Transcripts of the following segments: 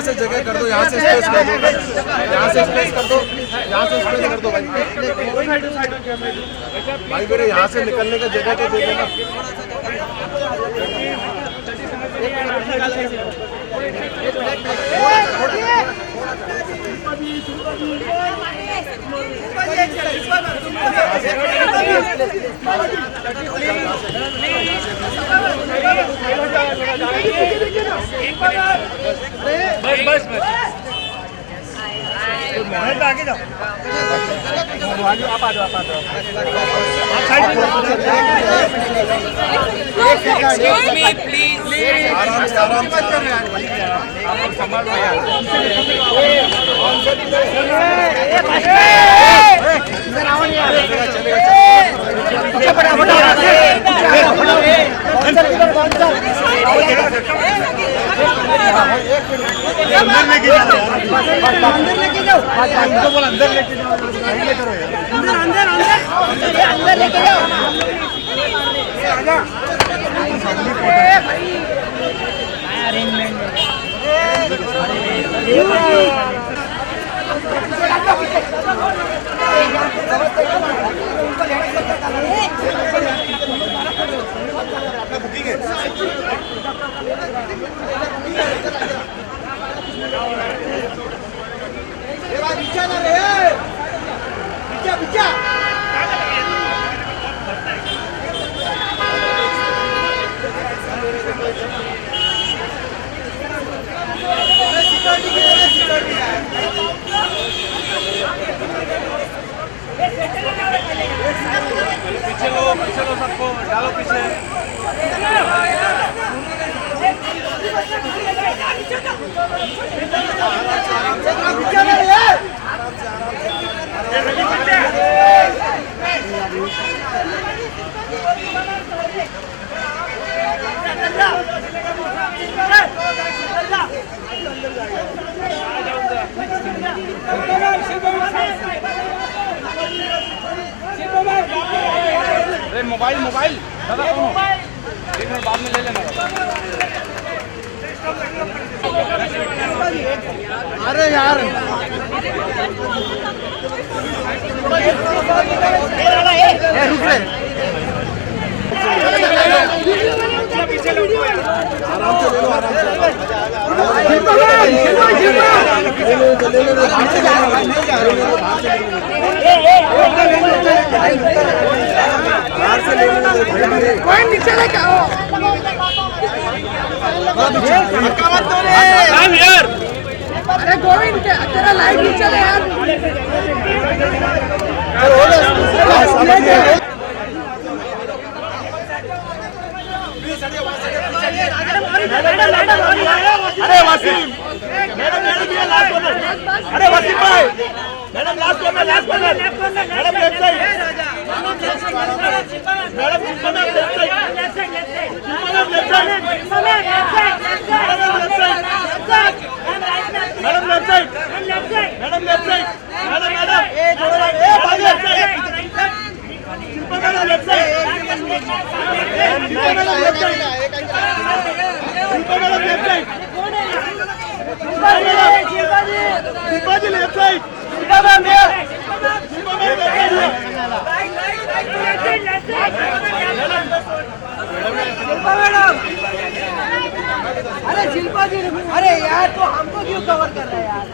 यहाँ से जगह कर दो, यहाँ से स्पेस कर दो, यहाँ से स्पेस कर दो, यहाँ से स्पेस कर दो भाई। भाई मेरे यहाँ से निकलने का जगह तो दे देना। बस आगे जाओ, आप आ जाओ, Excuse me, please. आराम से आप संभाल लो यार। अंदर लेके जाओ, अंदर लेके जाओ, अंदर लेके जाओ, अंदर लेके जाओ। पीछे लो सबको, डालो पीछे। मोबाइल दादा कौन हो? एक मिनट बाद में ले लेना। अरे यार रुक रे, आराम से ले लो, आराम से। कोई नीचे लेके आओ। यार अरे गोविंद तेरा लाइट नीचे ले यार। अरे वसीम, मैडम ये लास्ट कॉर्नर। अरे वसीम भाई, madam last corner, madam left side, madam left side, अरे शिल्पा जी, अरे यार तो हमको क्यों कवर कर रहा है यार?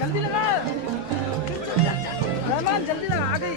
जल्दी लगा रहमान, जल्दी लगा, आ गई।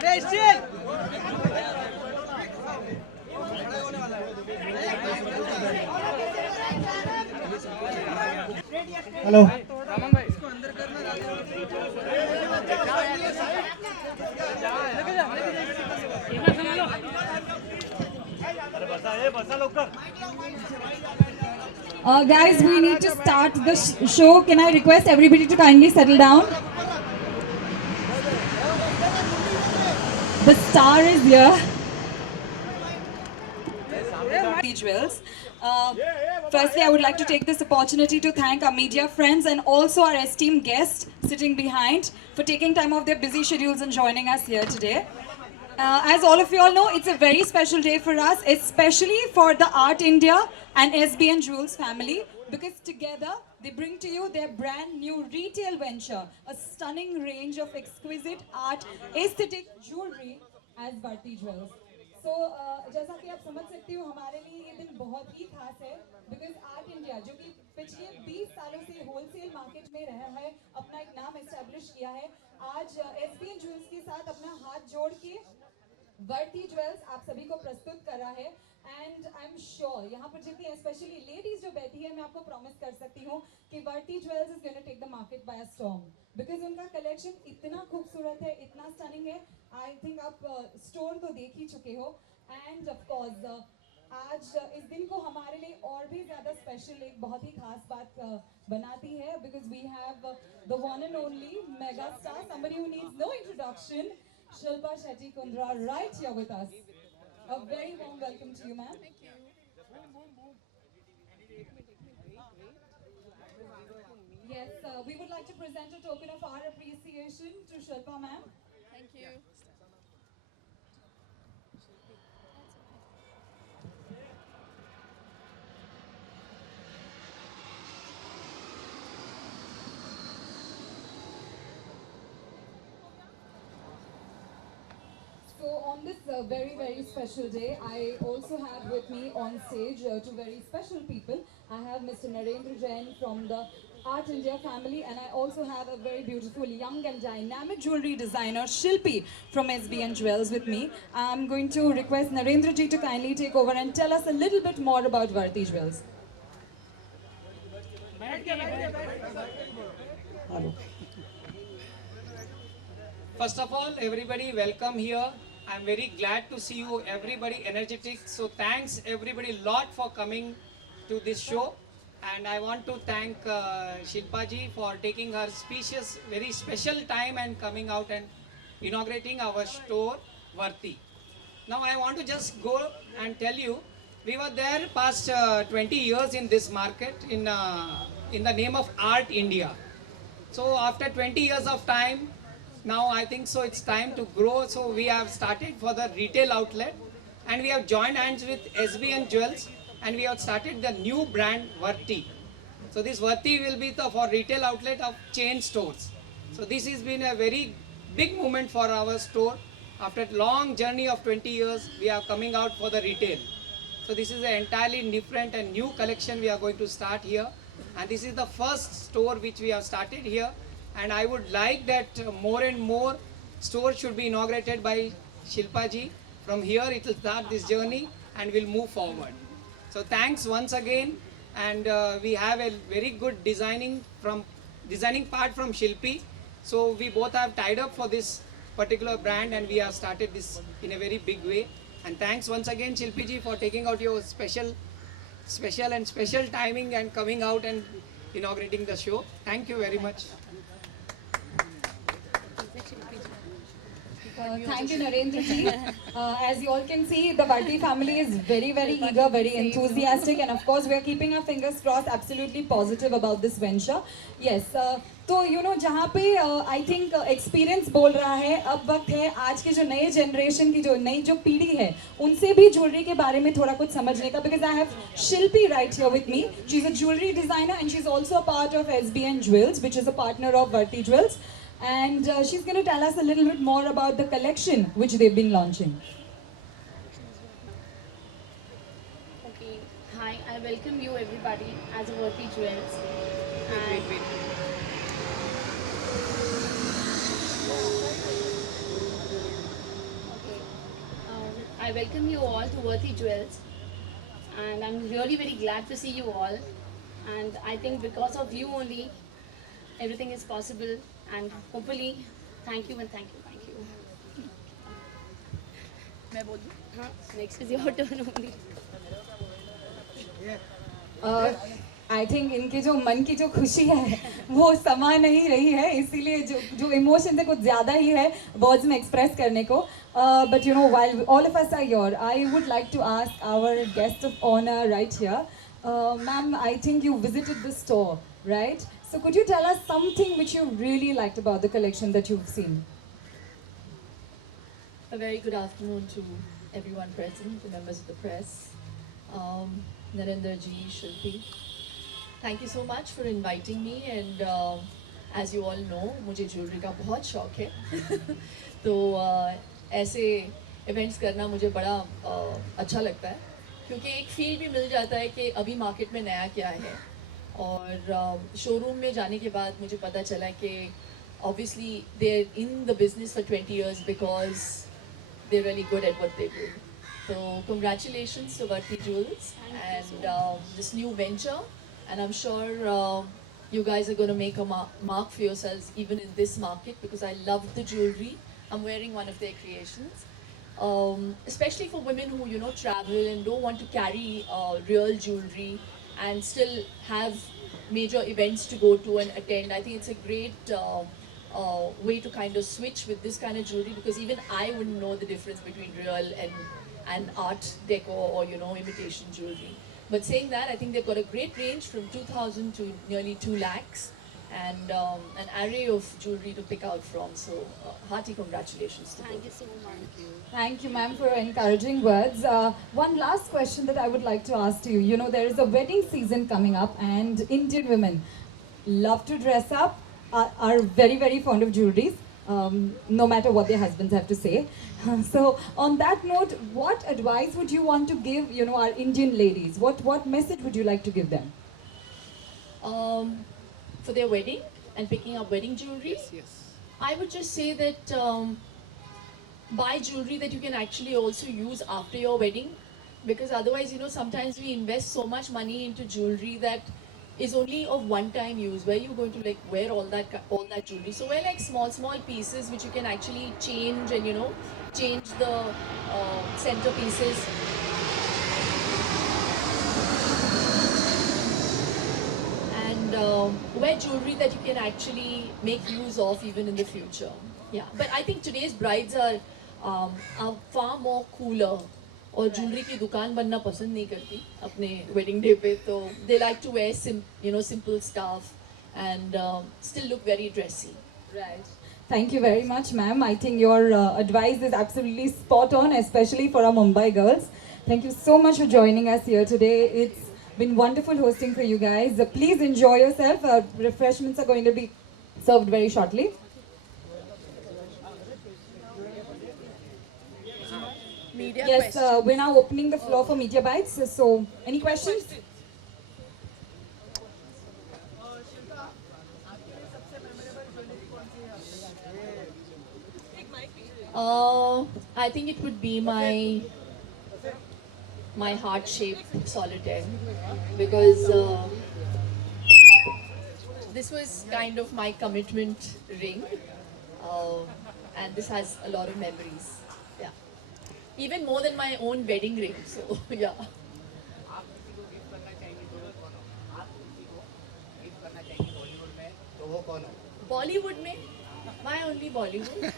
अरे steel Guys, we need to start the show. Can I request everybody to kindly settle down? The star is here. Jewels. Firstly, I would like to take this opportunity to thank our media friends and also our esteemed guests sitting behind for taking time off their busy schedules and joining us here today. As all of you all know, it's a very special day for us, especially for the Art India and SBN Jewels family, because together they bring to you their brand new retail venture, a stunning range of exquisite art, aesthetic jewelry as Bharti Jewels. So, जैसा कि आप समझ सकते हो, हमारे लिए ये दिन बहुत ही खास है, because Art India, जो कि पिछले 20 सालों से होलसेल मार्केट में रहा है, अपना एक नाम एस्टैब्लिश किया है, आज SBN Jewels के साथ अपना हाथ जोड़ के वर्ती ज्वेल्स आप सभी को प्रस्तुत कर रहा है एंड आई एम श्योर यहाँ पर जितनी स्पेशली लेडीज जो बैठी है मैं आपको प्रॉमिस कर सकती हूँ कि Varti jewels is going to take the market by a storm because उनका कलेक्शन इतना खूबसूरत है इतना स्टनिंग है आई थिंक आप स्टोर तो देख ही चुके हो एंड ऑफ कोर्स आज इस दिन को हमारे लिए और भी ज़्यादा स्पेशल एक बहुत ही खास बात बनाती है because we have the one and only megastar somebody who needs no introduction Shilpa Shetty Kundra right here with us. A very warm welcome to you, ma'am. Thank you. Yes, we would like to present a token of our appreciation to Shilpa, ma'am. Thank you. So on this very, very special day, I also have with me on stage two very special people. I have Mr. Narendra Jain from the Art India family and I also have a very beautiful young and dynamic jewelry designer Shilpi from SBN Jewels with me. I'm going to request Narendra ji to kindly take over and tell us a little bit more about Bharti Jewels. First of all, everybody welcome here. I'm very glad to see you, everybody energetic. So thanks everybody lot for coming to this show. And I want to thank Shilpa ji for taking her specious, very special time and coming out and inaugurating our store, Varti. Now I want to just go and tell you, we were there past 20 years in this market in the name of Art India. So after 20 years of time, now I think so it's time to grow, so we have started for the retail outlet and we have joined hands with SBN Jewels and we have started the new brand Varti. So this Varti will be the for retail outlet of chain stores. So this has been a very big moment for our store. After a long journey of 20 years, we are coming out for the retail. So this is an entirely different and new collection we are going to start here, and this is the first store which we have started here. And I would like that more and more stores should be inaugurated by Shilpa ji. From here it will start this journey and will move forward. So thanks once again, and we have a very good designing part from Shilpi. So we both have tied up for this particular brand and we have started this in a very big way. And thanks once again Shilpi ji for taking out your special timing and coming out and inaugurating the show. Thank you very much. Thank you, Narendra ji. As you all can see, the Bharti family is very, very eager, very enthusiastic, and of course, we are keeping our fingers crossed, absolutely positive about this venture. Yes. तो you know जहाँ पे I think experience बोल रहा है, अब वक्त है आज के जो नए जनरेशन की जो नई जो पीढ़ी है उनसे भी ज्वेलरी के बारे में थोड़ा कुछ समझने का, because I have Shilpi right here with me. She is a jewellery designer and she is also a part of SBN Jewels, which is a partner of Bharti Jewels. And she's going to tell us a little bit more about the collection which they've been launching. Okay, hi, I welcome you everybody as a Bharti Jewels. Wait. Okay, I welcome you all to Bharti Jewels, and I'm really very glad to see you all. And I think because of you only, everything is possible. And hopefully, thank you and thank you. मैं बोल दूँ हाँ next is your turn only I think इनके जो मन की जो खुशी है वो समा नहीं रही है, इसीलिए जो जो इमोशन है कुछ ज़्यादा ही है वर्ड्स में एक्सप्रेस करने को. But you know while all of us are your, I would like to ask our guest of honour right here. Ma'am, I think you visited the store, right? So could you tell us something which you really liked about the collection that you've seen? A very good afternoon to everyone present, the members of the press, Narendra ji, Shilpi. Thank you so much for inviting me, and as you all know, मुझे jewellery का बहुत शौक है. तो ऐसे events करना मुझे बड़ा अच्छा लगता है, क्योंकि एक फील भी मिल जाता है कि अभी मार्केट में नया क्या है. और शोरूम में जाने के बाद मुझे पता चला कि obviously they're in the business for 20 years because they're really good at what they do. So congratulations to Varti Jewels and this new venture, and I'm sure you guys are going to make a mark for yourselves even in this market, because I love the jewelry. I'm wearing one of their creations. Especially for women who travel and don't want to carry real jewelry and still have major events to go to and attend. I think it's a great way to kind of switch with this kind of jewelry, because even I wouldn't know the difference between real and art deco or imitation jewelry. But saying that, I think they've got a great range from 2,000 to nearly 2 lakhs. And an array of jewelry to pick out from. So hearty congratulations to Thank both. you so much. Thank you, ma'am, for your encouraging words. One last question that I would like to ask to you. You know, there is a wedding season coming up, and Indian women love to dress up, are very, very fond of jewelries, no matter what their husbands have to say. So, on that note, what advice would you want to give, our Indian ladies? What message would you like to give them? For their wedding and picking up wedding jewelry, I would just say that buy jewelry that you can actually also use after your wedding, because otherwise sometimes we invest so much money into jewelry that is only of one time use. Where you're going to like wear all that jewelry? So wear like small pieces which you can actually change, and change the center pieces. And wear jewelry that you can actually make use of even in the future. Yeah, but I think today's brides are far more cooler, और jewellery की दुकान बनना पसंद नहीं करती अपने wedding day पे. तो they like to wear simple stuff and still look very dressy. Right. Thank you very much, ma'am. I think your advice is absolutely spot on, especially for our Mumbai girls. Thank you so much for joining us here today. It's been wonderful hosting for you guys. Please enjoy yourself. Refreshments are going to be served very shortly. Media Yes, questions. we're now opening the floor for media bites. So, any questions? I think it would be my heart-shaped solitaire, because this was kind of my commitment ring, and this has a lot of memories. Yeah, even more than my own wedding ring. So yeah. Bollywood में? Why only Bollywood?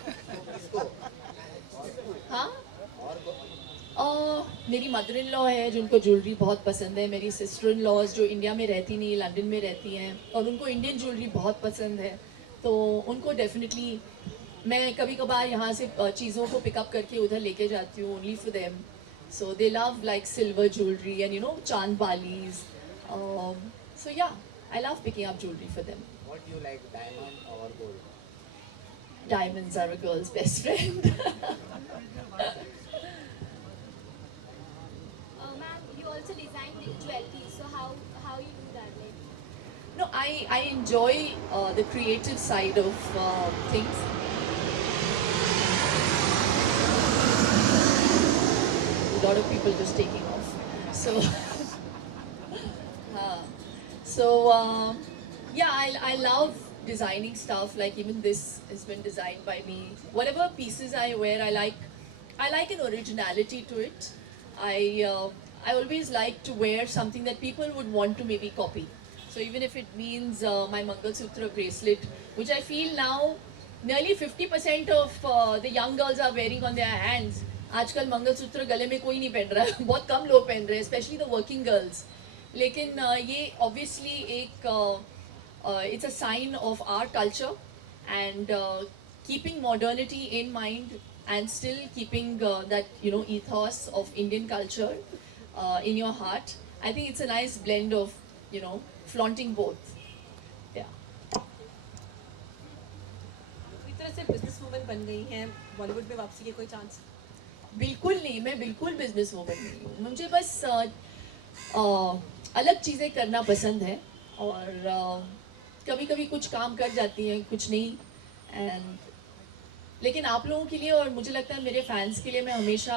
हाँ? मेरी mother in law है जिनको jewellery बहुत पसंद है. मेरी sister in laws जो इंडिया में रहती नहीं, लंदन में रहती हैं, और उनको इंडियन ज्वेलरी बहुत पसंद है. तो उनको डेफिनेटली मैं कभी कभार यहाँ से चीज़ों को पिकअप करके उधर लेके जाती हूँ, only for them. So they love like silver jewellery and चांद बालीज. सो या, I love picking up jewellery for them. What do you like, diamond or gold? Diamonds are a girl's best friend. Ma'am, you also design the jewelry, so how you do that? Like, No, I enjoy the creative side of things. A lot of people just taking off. So, yeah, I love designing stuff. Like even this has been designed by me. Whatever pieces I wear, I like I like an originality to it. I always like to wear something that people would want to maybe copy. So even if it means my Mangal Sutra bracelet, which I feel now nearly 50% of the young girls are wearing on their hands. आजकल मंगलसूत्र गले में कोई नहीं पहन रहा है, बहुत कम लोग पहन रहे हैं, स्पेशली द वर्किंग गर्ल्स. लेकिन ये ऑब्वियसली एक it's a sign of our culture and keeping modernity in mind and still keeping that ethos of Indian culture in your heart. I think it's a nice blend of flaunting both. Yeah. पूरी तरह से business woman बन गई हैं, बॉलीवुड में वापसी के कोई चांस? बिल्कुल नहीं, मैं बिल्कुल बिजनेस वूमन नहीं हूँ. मुझे बस अलग चीज़ें करना पसंद है और कभी कभी कुछ काम कर जाती हैं, कुछ नहीं. एंड लेकिन आप लोगों के लिए और मुझे लगता है मेरे फैंस के लिए मैं हमेशा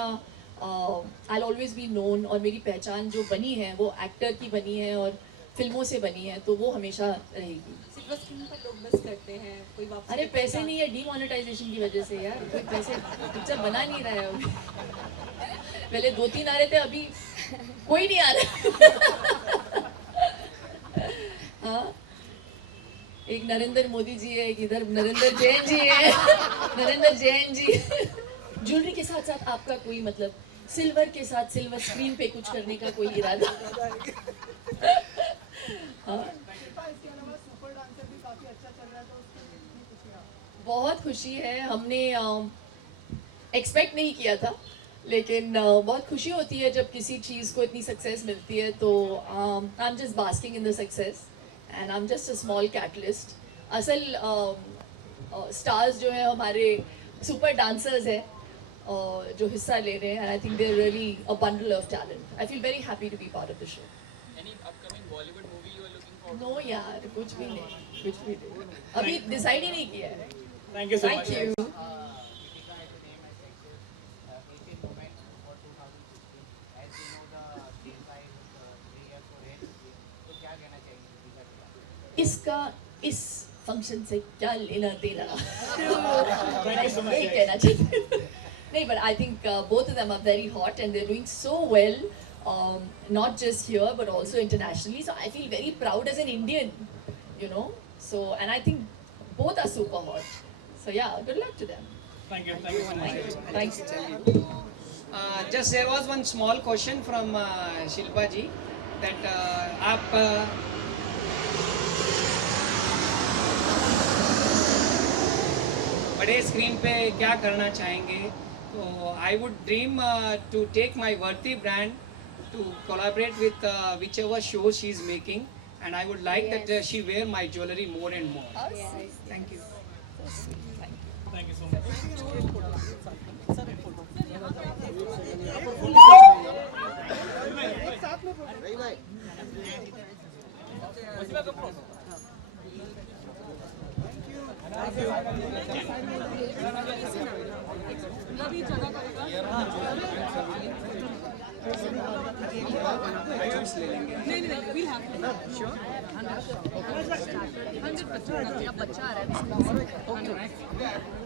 आई ऑलवेज बी नोन, और मेरी पहचान जो बनी है वो एक्टर की बनी है और फिल्मों से बनी है, तो वो हमेशा रहेगी. सिल्वर स्क्रीन पर लोग मिस करते हैं, कोई वापसी? अरे पैसे नहीं है, डीमोनेटाइजेशन की वजह से यार, कोई पैसे पिक्चर बना नहीं रहा है अभी. पहले 2-3 आ रहे थे, अभी कोई नहीं आ रहा. हाँ, एक नरेंद्र मोदी जी है, एक इधर नरेंद्र जैन जी है. नरेंद्र जैन जी. ज्वेलरी के साथ साथ आपका कोई मतलब सिल्वर के साथ सिल्वर स्क्रीन पे कुछ करने का कोई इरादा? हाँ, बहुत खुशी है. हमने एक्सपेक्ट नहीं किया था, लेकिन बहुत खुशी होती है जब किसी चीज़ को इतनी सक्सेस मिलती है. तो I am just basking in the success and I am just a small catalyst. असल स्टार्स जो है हमारे सुपर डांसर्स हैं जो हिस्सा ले रहे हैं. I think they are really a bundle of talent. I feel very happy to be part of the show. No यार, कुछ भी नहीं, कुछ भी नहीं. अभी डिसाइड ही नहीं किया है. Thank you so much. Thank you. इसका इस फंक्शन से क्या लेना देना? यही कहना चाहती. नहीं, but I think both of them are very hot and they're doing so well, not just here but also internationally. So I feel very proud as an Indian, So and I think both are super hot. So yeah, good luck to them. Thank you so much. Thanks. Just there was one small question from Shilpa ji that आप बड़े screen पे क्या करना चाहेंगे? तो I would dream to take my Varti brand to collaborate with whichever show she is making, and I would like that she wear my jewelry more and more. Thank you. Thank you so much.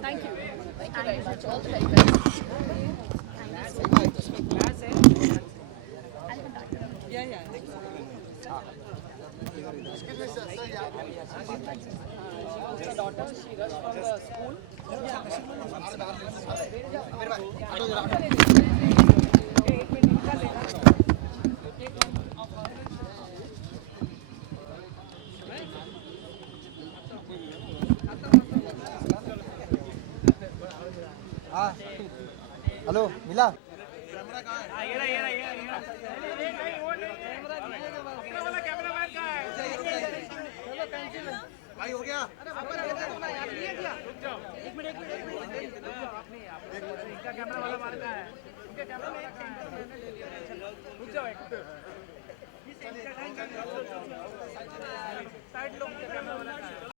Thank you very much. All the very best. Hello मिला? भाई हो गया? एक minute इनका camera वाला मार का है. उनका कैमरा रुक जाओ एक साइड लोग कैमरा वाला